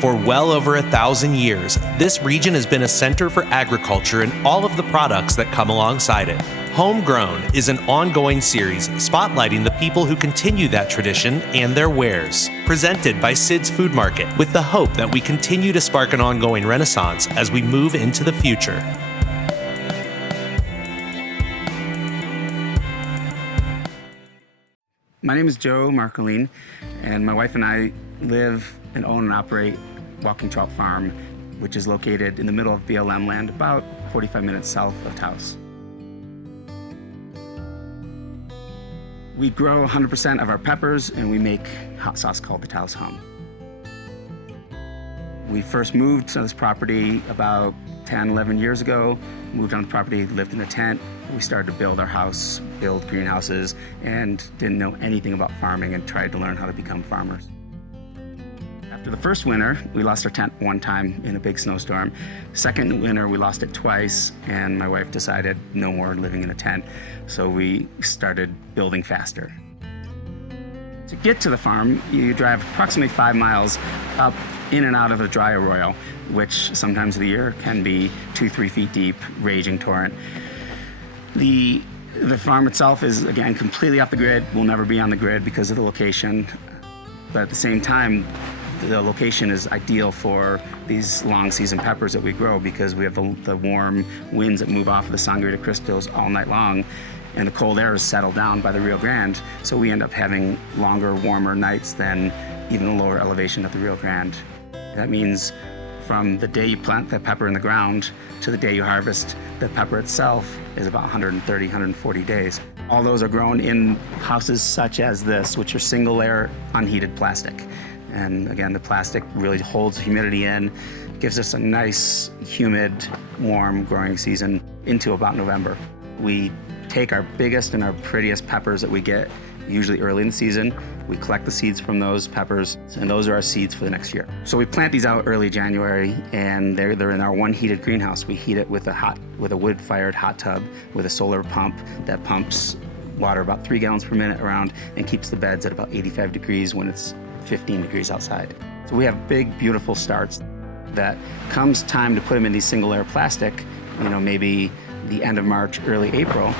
For well over 1,000 years, this region has been a center for agriculture and all of the products that come alongside it. Homegrown is an ongoing series spotlighting the people who continue that tradition and their wares. Presented by Sid's Food Market, with the hope that we continue to spark an ongoing renaissance as we move into the future. My name is Joe Marcoline, and my wife and I live and own and operate Walking Trout Farm, which is located in the middle of BLM land, about 45 minutes south of Taos. We grow 100% of our peppers, and we make hot sauce called the Taos Hum. We first moved to this property about 10, 11 years ago, moved on the property, lived in a tent. We started to build our house, build greenhouses, and didn't know anything about farming and tried to learn how to become farmers. After the first winter, we lost our tent one time in a big snowstorm. Second winter, we lost it twice, and my wife decided no more living in a tent, so we started building faster. To get to the farm, you drive approximately 5 miles up in and out of a dry arroyo, which sometimes of the year can be 2-3 feet deep, raging torrent. The farm itself is, again, completely off the grid. We'll never be on the grid because of the location. But at the same time, the location is ideal for these long season peppers that we grow because we have the warm winds that move off of the Sangre de Cristos all night long, and the cold air is settled down by the Rio Grande, so we end up having longer, warmer nights than even a lower elevation at the Rio Grande. That means from the day you plant that pepper in the ground to the day you harvest the pepper itself is about 130, 140 days. All those are grown in houses such as this, which are single layer unheated plastic. And again, the plastic really holds humidity in, gives us a nice, humid, warm growing season into about November. We take our biggest and our prettiest peppers that we get, usually early in the season. We collect the seeds from those peppers, and those are our seeds for the next year. So we plant these out early January, and they're in our one heated greenhouse. We heat it with a wood-fired hot tub with a solar pump that pumps water about 3 gallons per minute around and keeps the beds at about 85 degrees when it's 15 degrees outside. So we have big, beautiful starts that comes time to put them in these single layer plastic, maybe the end of March, early April.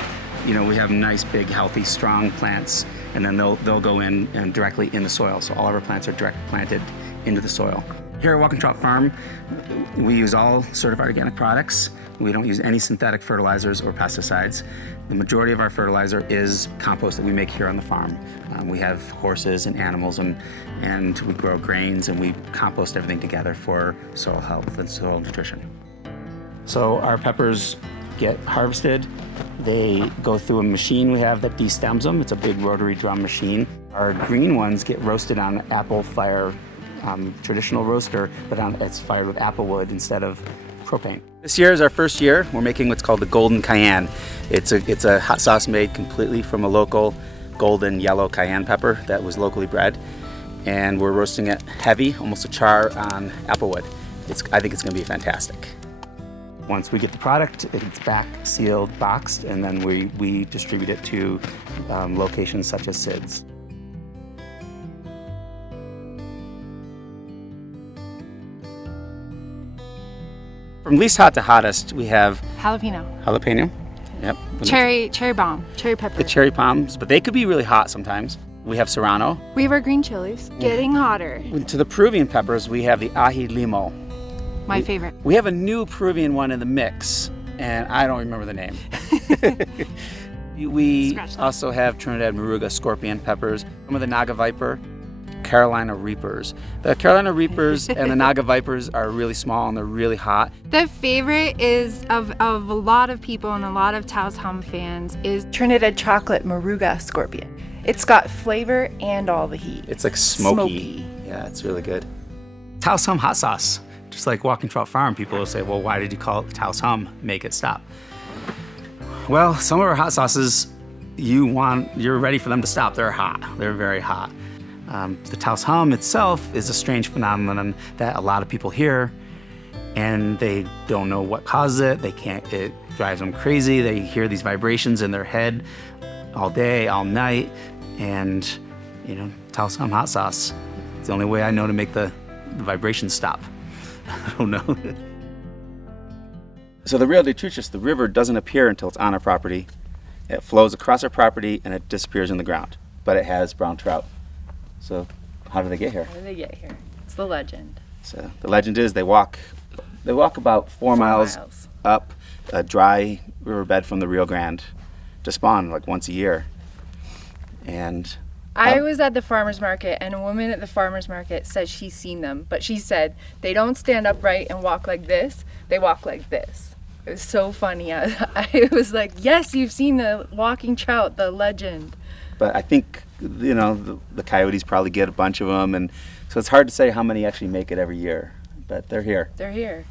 We have nice, big, healthy, strong plants, and then they'll go in and directly in the soil. So all of our plants are direct planted into the soil. Here at Walking Trout Farm, we use all certified organic products. We don't use any synthetic fertilizers or pesticides. The majority of our fertilizer is compost that we make here on the farm. We have horses and animals, and we grow grains, and we compost everything together for soil health and soil nutrition. So our peppers get harvested. They go through a machine we have that destems them. It's a big rotary drum machine. Our green ones get roasted on apple fire, traditional roaster, but it's fired with apple wood instead of propane. This year is our first year. We're making what's called the Golden Cayenne. It's a hot sauce made completely from a local golden yellow cayenne pepper that was locally bred. And we're roasting it heavy, almost a char on apple wood. I think it's gonna be fantastic. Once we get the product, it's back sealed, boxed, and then we distribute it to locations such as Sid's. From least hot to hottest, we have jalapeno. Yep. Cherry bomb, cherry pepper. The cherry palms, but they could be really hot sometimes. We have serrano. We have our green chilies, getting hotter. To the Peruvian peppers, we have the ají limo. My favorite. We have a new Peruvian one in the mix, and I don't remember the name. We also have Trinidad Moruga scorpion peppers, some of the Naga Viper, Carolina Reapers. The Carolina Reapers and the Naga Vipers are really small and they're really hot. The favorite is of a lot of people and a lot of Taos Hum fans is Trinidad Chocolate Moruga Scorpion. It's got flavor and all the heat. It's like smoky. Yeah, it's really good. Taos Hum hot sauce. Just like Walking Trout Farm, people will say, well, why did you call it Taos Hum? Make it stop. Well, some of our hot sauces, you're ready for them to stop. They're hot. They're very hot. The Taos Hum itself is a strange phenomenon that a lot of people hear, and they don't know what causes it. It drives them crazy. They hear these vibrations in their head all day, all night, and Taos Hum hot sauce. It's the only way I know to make the the vibrations stop. I don't know. So the Rio de Truchas, the river doesn't appear until it's on our property. It flows across our property and it disappears in the ground. But it has brown trout. So how do they get here? How do they get here? It's the legend. So the legend is they walk about 4 miles up a dry riverbed from the Rio Grande to spawn like once a year. And I was at the farmer's market, and a woman at the farmer's market said she's seen them, but she said they don't stand upright and walk like this, they walk like this. It was so funny. I was like, yes, you've seen the walking trout, the legend. But I think, you know, the coyotes probably get a bunch of them, and so it's hard to say how many actually make it every year, but they're here. They're here.